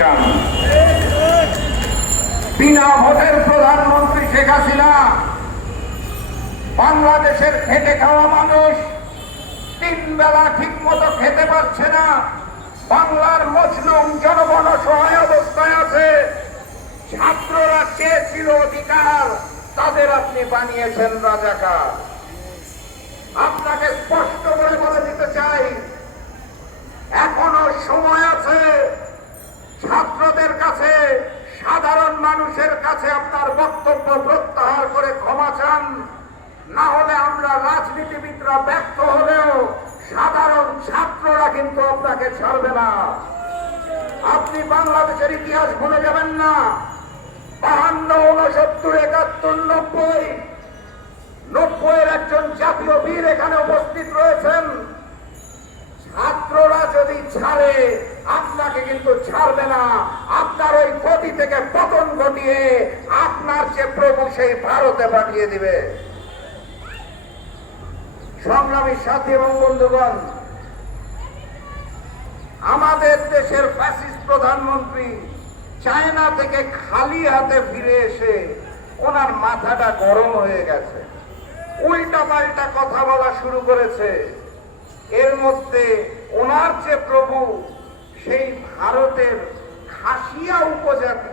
চান। বিনা ভোটের প্রধানমন্ত্রী শেখ হাসিনা বাংলাদেশের খেটে খাওয়া মানুষ 3 বেলা ঠিক মতো খেতে পারছে না। বাংলার মজলুম জনগণ অসহায় অবস্থায় আছে। ছাত্ররা চেয়েছিল অধিকার, তাদের আপনি বানিয়েছেন রাজাকার। আপনাকে স্পষ্ট করে বলে দিতে চাই, এখনো সময় আছে। ছাত্রদের কাছে, সাধারণ মানুষের কাছে আপনার বক্তব্য প্রত্যাহার করে ক্ষমা চান, না হলে আমরা রাজনীতিবিদরা ব্যর্থ হলেও সাধারণ ছাত্ররা কিন্তু আপনাকে ছাড়বে না। আপনি বাংলাদেশের ইতিহাস ভুলে যাবেন না। 52, 69, 71, 90 একজন জাতীয় বীর এখানে উপস্থিত রয়েছেন। ছাত্ররা যদি ছাড়ে, আপনাকে কিন্তু ছাড়বে না। আপনার ওই গতি থেকে পতন ঘটিয়ে আপনার যে প্রভু সেই ভারতে পাঠিয়ে দিবে। সংগ্রামী সাথী এবং বন্ধুগণ, আমাদের দেশের ফ্যাসিস্ট প্রধানমন্ত্রী চায়না থেকে খালি হাতে ফিরে এসে ওনার মাথাটা গরম হয়ে গেছে, উল্টা পাল্টা কথা বলা শুরু করেছে। এর মধ্যে ওনার যে প্রভু সেই ভারতের খাসিয়া উপজাতি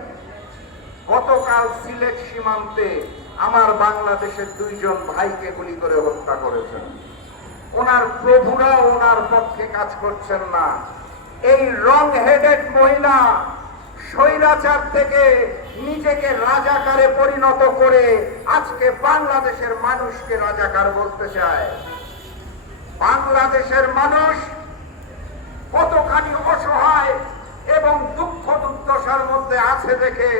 গতকাল সিলেট সীমান্তে আমার বাংলাদেশের 2 জন ভাইকে গুলি করে হত্যা করেছেন। ওনার প্রভুরা ওনার পক্ষে কাজ করছেন না। এই রং হেডেড মহিলা স্বৈরাচার থেকে নিজেকে রাজাকারে পরিণত করে আজকে বাংলাদেশের মানুষকে রাজাকার বলতে চায়। বাংলাদেশের মানুষ কতখানি অসহায় এবং দুঃখ দুর্দশার মধ্যে আছে দেখে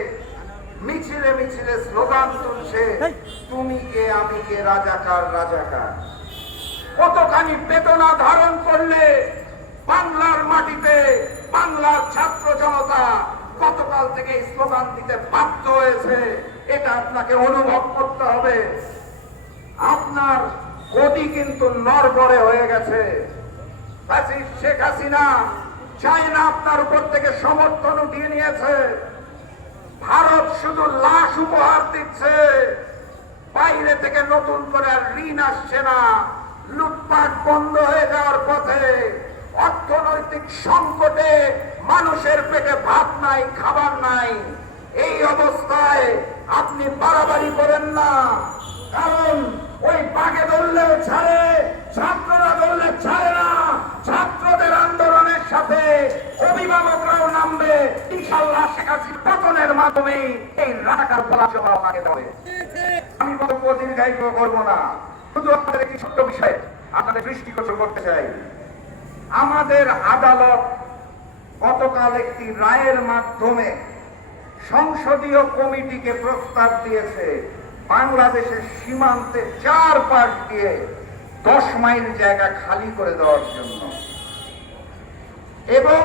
মিছিলে মিছিলে স্লোগান তুলছে, তুমি কে আমি কে, রাজাকার রাজাকার। কতখানি বেদনা ধারণ করলে বাংলার মাটিতে বাংলার ছাত্র জনতা গতকাল থেকে স্লোগান দিতে বাধ্য হয়েছে, এটা আপনাকে অনুভব করতে হবে। আপনার গদি কিন্তু নড়বড়ে হয়ে গেছে। ফ্যাসিস্ট শেখ হাসিনা চায় না আপনার উপর থেকে সমর্থন উঠিয়ে নিয়েছে। ভারত শুধু লাশ উপহার দিচ্ছে, বাইরে থেকে নতুন করে ঋণ আসছে না। লুটপাট বন্ধ হয়ে যাওয়ার পথে, অর্থনৈতিক সংকটে মানুষের পেটে ভাত নাই, খাবার নাই। এই অবস্থায় আপনি বাড়াবাড়ি করেন না, কারণ ওই বাঘে ধরলেও ছাড়ে, ছাত্ররা ধরলে ছাড়ে না। ছাত্রদের আন্দোলনের সাথে অভিভাবকরাও নামবে ইনশাআল্লাহ। শেখ হাসিনার পতনের মাধ্যমে এই রাজাকার পলাশন আপনাকে দেবে। আমি বক্তব্য দীর্ঘায়িত করবো না, শুধু আপনাদের একটি ছোট্ট বিষয়ে আপনাদের দৃষ্টিগোচর করতে চাই। আমাদের আদালত গতকাল একটি রায়ের মাধ্যমে সংসদীয় কমিটিকে প্রস্তাব দিয়েছে বাংলাদেশের সীমান্তে 4 পাশ দিয়ে 10 মাইল জায়গা খালি করে দেওয়ার জন্য, এবং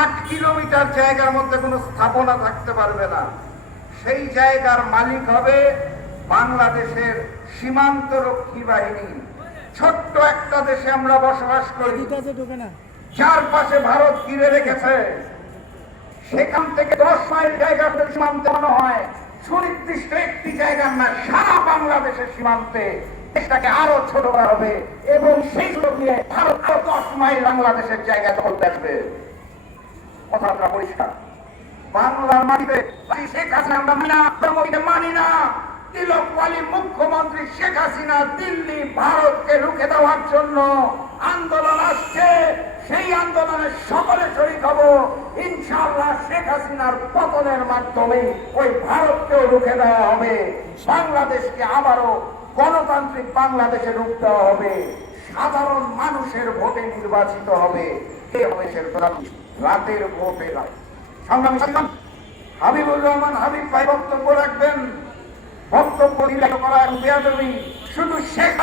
8 কিলোমিটার জায়গার মধ্যে কোনো স্থাপনা থাকতে পারবে না। সেই জায়গার মালিক হবে বাংলাদেশের সীমান্ত রক্ষী বাহিনী। ছোট্ট একটা দেশে আমরা বসবাস করি, চারপাশে ভারত ঘিরে রেখেছে। সেখান থেকে 10 মাইল জায়গা সীমান্তে মনে হয় সুনির্দিষ্ট একটি জায়গার না, সারা বাংলাদেশের সীমান্তে দেশটাকে আরো ছোট করা হবে এবং সেই সুযোগ নিয়ে ভারত আরো 10 মাইল বাংলাদেশের জায়গা দখল করবে। কথাটা পরিষ্কার। বাংলার মাটিতে শেখ হাসিনা আমরা মানি না। তিলকওয়ালী মুখ্যমন্ত্রী শেখ হাসিনা দিল্লি ভারতকে রুখে দেওয়ার জন্য আন্দোলন আসছে। সেই আন্দোলনে সকলে শরীক হব ইনশাআল্লাহ। শেখ হাসিনার পতনের মাধ্যমে ওই ভারতকেও রুখে দেওয়া হবে। বাংলাদেশকে আবারও গণতান্ত্রিক বাংলাদেশে রূপ দেওয়া হবে। সাধারণ মানুষের ভোটে নির্বাচিত হবে। রাতের ভোটে সংগ্রামী হাবিবুর রহমান হাবিব ভাই বক্তব্য রাখবেন। বক্তব্য করা বেয়াদবি শুধু শেখ